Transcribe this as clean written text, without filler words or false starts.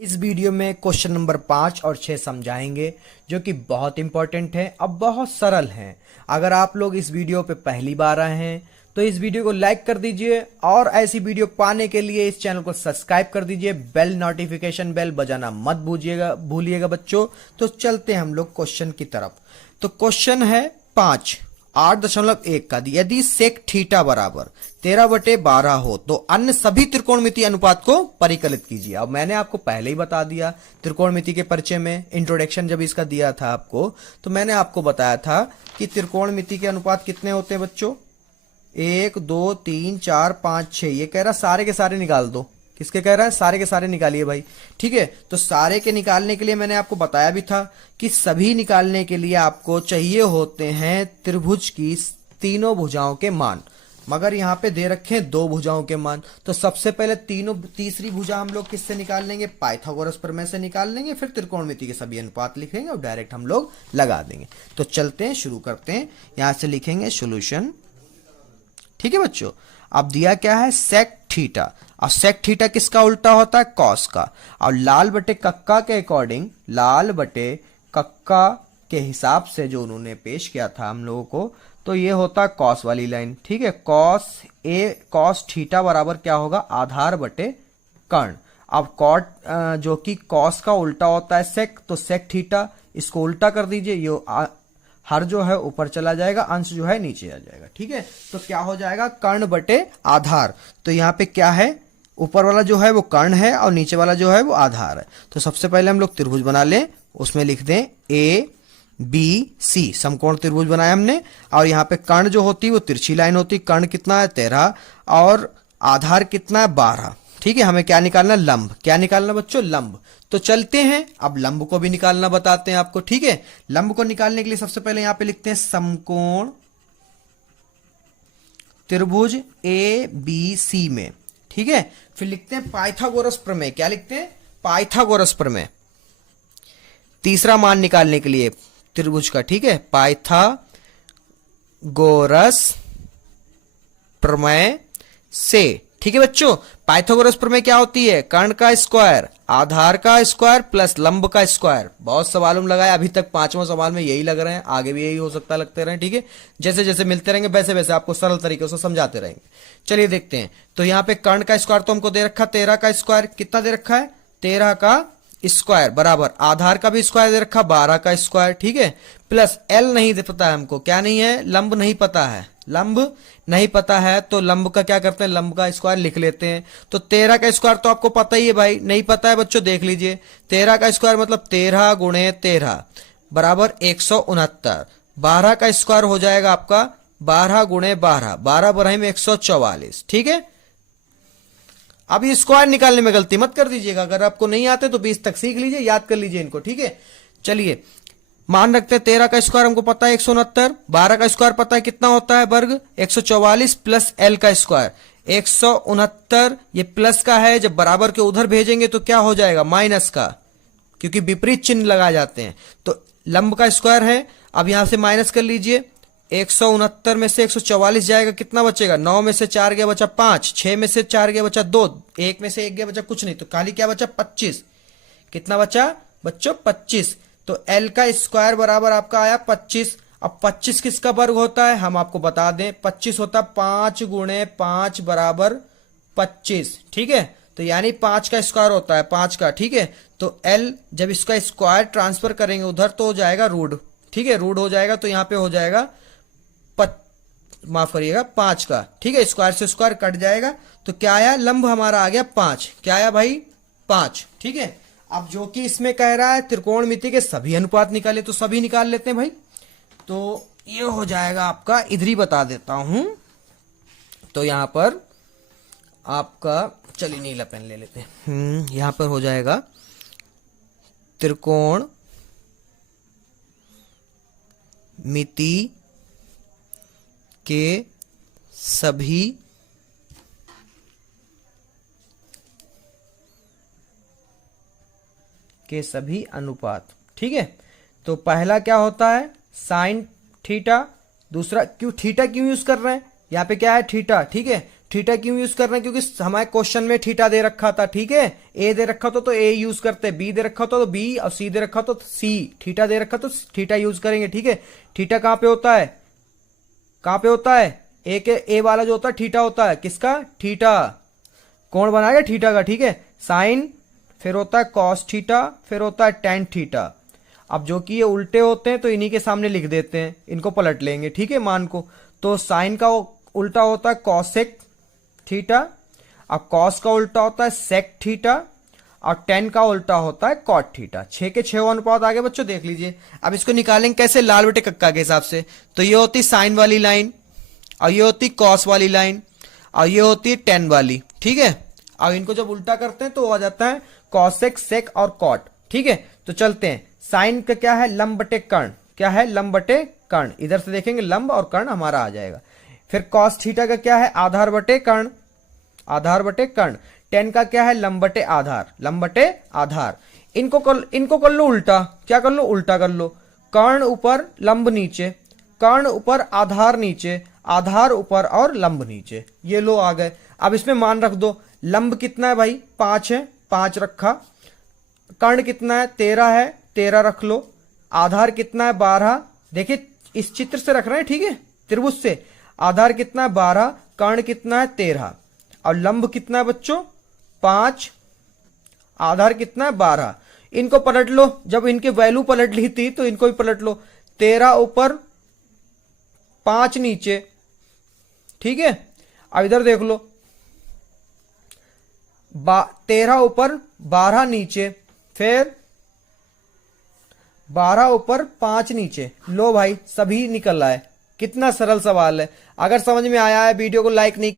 इस वीडियो में question number 5 और 6 समझाएंगे जो कि बहुत इंपॉर्टेंट है और बहुत सरल हैं। अगर आप लोग इस वीडियो पे पहली बार आए हैं तो इस वीडियो को लाइक कर दीजिए और ऐसी वीडियो पाने के लिए इस चैनल को सब्सक्राइब कर दीजिए। बेल नोटिफिकेशन बेल बजाना मत भूलिएगा बच्चों। तो चलते हैं हम लोग क्वेश्चन की तरफ। तो क्वेश्चन है 5 8.1 का, यदि सेक थीटा बराबर 13/12 हो तो अन्य सभी त्रिकोणमितीय अनुपात को परिकलित कीजिए। अब मैंने आपको पहले ही बता दिया त्रिकोणमिति के परिचय में, इंट्रोडक्शन जब इसका दिया था आपको, तो मैंने आपको बताया था कि त्रिकोणमिति के अनुपात कितने होते हैं बच्चों, 1 2 3 4 5 6। ये कह रहा सारे के सारे निकाल दो। किसके कह रहा है? सारे के सारे निकालिए भाई। ठीक है, तो सारे के निकालने के लिए मैंने आपको बताया भी था कि सभी निकालने के लिए आपको चाहिए होते हैं त्रिभुज की तीनों भुजाओं के मान, मगर यहाँ पे दे रखे हैं 2 भुजाओं के मान। तो सबसे पहले तीसरी भुजा हम लोग किससे निकाल लेंगे? पाइथागोरस प्रमेय से निकाल लेंगे। फिर त्रिकोणमिति के सभी अनुपात लिखेंगे और डायरेक्ट हम लोग लगा देंगे। तो चलते हैं, शुरू करते हैं। यहां से लिखेंगे सोल्यूशन। ठीक है बच्चों, अब दिया क्या है? Sec theta. और सेक थीटा किसका उल्टा होता है? कॉस का। और लाल बटे कक्का के अकॉर्डिंग, लाल बटे कक्का के हिसाब से जो उन्होंने पेश किया था हम लोगों को, तो ये होता है कॉस वाली लाइन। ठीक है, कॉस थीटा बराबर क्या होगा? आधार बटे कर्ण। अब कॉट जो कि कॉस का उल्टा होता है सेक, तो सेक थीटा, इसको उल्टा कर दीजिए। ये हर जो है ऊपर चला जाएगा, अंश जो है नीचे आ जाएगा। ठीक है, तो क्या हो जाएगा? कर्ण बटे आधार। तो यहाँ पे क्या है? ऊपर वाला जो है वो कर्ण है और नीचे वाला जो है वो आधार है। तो सबसे पहले हम लोग त्रिभुज बना लें, उसमें लिख दें ABC, समकोण त्रिभुज बनाया हमने। और यहाँ पे कर्ण जो होती है वो तिरछी लाइन होती है। कर्ण कितना है? 13 और आधार कितना है? 12। ठीक है, हमें क्या निकालना? लंब। क्या निकालना बच्चों? लंब। तो चलते हैं, अब लंब को भी निकालना बताते हैं आपको। ठीक है, लंब को निकालने के लिए सबसे पहले यहां पे लिखते हैं समकोण त्रिभुज ABC में। ठीक है, फिर लिखते हैं पाइथागोरस प्रमेय। क्या लिखते हैं? पाइथागोरस प्रमेय। तीसरा मान निकालने के लिए त्रिभुज का। ठीक है, पाइथागोरस प्रमेय से। ठीक है बच्चों, पाइथागोरस प्रमेय क्या होती है? कर्ण का स्क्वायर, आधार का स्क्वायर प्लस लंब का स्क्वायर। बहुत सवालों में लगाया, अभी तक 5वां सवाल में यही लग रहे हैं, आगे भी यही हो सकता है, लगते रहे। ठीक है, जैसे जैसे मिलते रहेंगे वैसे वैसे आपको सरल तरीके से समझाते रहेंगे। चलिए देखते हैं। तो यहाँ पे कर्ण का स्क्वायर तो हमको दे रखा 13 का स्क्वायर। कितना दे रखा है? 13 का स्क्वायर बराबर आधार का भी स्क्वायर दे रखा 12 का स्क्वायर। ठीक है, प्लस एल नहीं दे पता है हमको। क्या नहीं है? लंब नहीं पता है। लंब नहीं पता है तो लंब का क्या करते हैं? लंब का स्क्वायर लिख लेते हैं। तो 13 का स्क्वायर तो आपको पता ही है भाई, नहीं पता है बच्चों देख लीजिए। 13 का स्क्वायर मतलब 13 गुणे 13 बराबर 169। 12 का स्क्वायर हो जाएगा आपका 12 गुणे 12, 12 बढ़ाई में 144। ठीक है, अब ये स्क्वायर निकालने में गलती मत कर दीजिएगा। अगर आपको नहीं आते तो 20 तक सीख लीजिए, याद कर लीजिए इनको। ठीक है, चलिए मान रखते हैं 13 का स्क्वायर हमको पता है 169, 12 का स्क्वायर पता है कितना होता है वर्ग 144 प्लस एल का स्क्वायर 169। ये प्लस का है, जब बराबर के उधर भेजेंगे तो क्या हो जाएगा? माइनस का, क्योंकि विपरीत चिन्ह लगा जाते हैं। तो लंब का स्क्वायर है, अब यहां से माइनस कर लीजिए। 169 में से 144 जाएगा, कितना बचेगा? 9 में से 4 गया बचा 5, 6 में से 4 गया बचा 2, 1 में से 1 गया बचा कुछ नहीं, तो खाली क्या बचा? 25। कितना बचा बच्चों? 25। तो L का स्क्वायर बराबर आपका आया 25। अब 25 किसका वर्ग होता है? हम आपको बता दें, 25 होता 5 गुणे 5 बराबर 25। ठीक है, तो यानी 5 का स्क्वायर होता है 5 का। ठीक है, तो L जब इसका स्क्वायर ट्रांसफर करेंगे उधर तो हो जाएगा रूट। ठीक है, रूट हो जाएगा तो यहां पे हो जाएगा माफ करिएगा 5 का। ठीक है, स्क्वायर से स्क्वायर कट जाएगा तो क्या आया? लंब हमारा आ गया 5। क्या आया भाई? 5। ठीक है, अब जो कि इसमें कह रहा है त्रिकोणमिति के सभी अनुपात निकाले, तो सभी निकाल लेते हैं भाई। तो ये हो जाएगा आपका, इधर ही बता देता हूं। तो यहां पर आपका, चलिए नीला पेन ले लेते हैं। यहां पर हो जाएगा त्रिकोण मिति के सभी अनुपात। ठीक है, तो पहला क्या होता है? Sine theta. दूसरा, क्यों थीटा क्यों यूज कर रहे हैं? यहाँ पे क्या है? थीटा। ठीक है, थीटा क्यों यूज कर रहे हैं? क्योंकि हमारे क्वेश्चन में थीटा दे रखा था, ठीक है। ए दे रखा तो ए यूज करते, बी दे रखा तो बी, और सी दे रखा तो सी। थीटा दे रखा तो थीटा यूज करेंगे, ठीक है। थीटा कहां पे होता है? कहां पे होता है? ए वाला जो होता है थीटा होता है, किसका? थीटा। कौन बनाएगा? थीटा का, ठीक है। साइन, फिर होता है कॉस थीटा, फिर होता है टेन थीटा। अब जो कि ये उल्टे होते हैं तो इन्हीं के सामने लिख देते हैं, इनको पलट लेंगे, ठीक है, मान को। तो साइन का उल्टा होता है कॉसेक थीटा, अब कॉस का उल्टा होता है सेक थीटा, और टेन का उल्टा होता है कॉट थीटा। 6 के 6 अनुपात आगे बच्चों देख लीजिए। अब इसको निकालेंगे कैसे? लाल बटे कक्का के हिसाब से। तो ये होती साइन वाली लाइन, और ये होती कॉस वाली लाइन, और ये होती है टेन वाली, ठीक है। अब इनको जब उल्टा करते हैं तो आ जाता है कॉसेक, सेक और कॉट, ठीक है। तो चलते हैं। साइन का क्या है? लंब बटे कर्ण। क्या है? लंब बटे कर्ण। इधर से देखेंगे लंब और कर्ण हमारा आ जाएगा। फिर कॉस थीटा का क्या है? आधार बटे कर्ण, आधार बटे कर्ण। टेन का क्या है? लंब बटे आधार, लंब बटे आधार। इनको कर लो उल्टा। क्या कर लो? उल्टा कर लो। कर्ण ऊपर, लंब नीचे, कर्ण ऊपर, आधार नीचे, आधार ऊपर और लंब नीचे। ये लो आ गए। अब इसमें मान रख दो। लंब कितना है भाई? 5 है, 5 रखा। कर्ण कितना है? 13 है, 13 रख लो। आधार कितना है? 12। देखिए इस चित्र से रख रहे हैं, ठीक है, त्रिभुज से। आधार कितना है? 12। कर्ण कितना है? 13। और लंब कितना है बच्चों? 5। आधार कितना है? 12। इनको पलट लो। जब इनके वैल्यू पलट ली थी तो इनको भी पलट लो। 13 ऊपर, 5 नीचे, ठीक है। अब इधर देख लो, 13 ऊपर, 12 नीचे, फिर 12 ऊपर, 5 नीचे। लो भाई, सभी निकल रहा है। कितना सरल सवाल है। अगर समझ में आया है, वीडियो को लाइक नहीं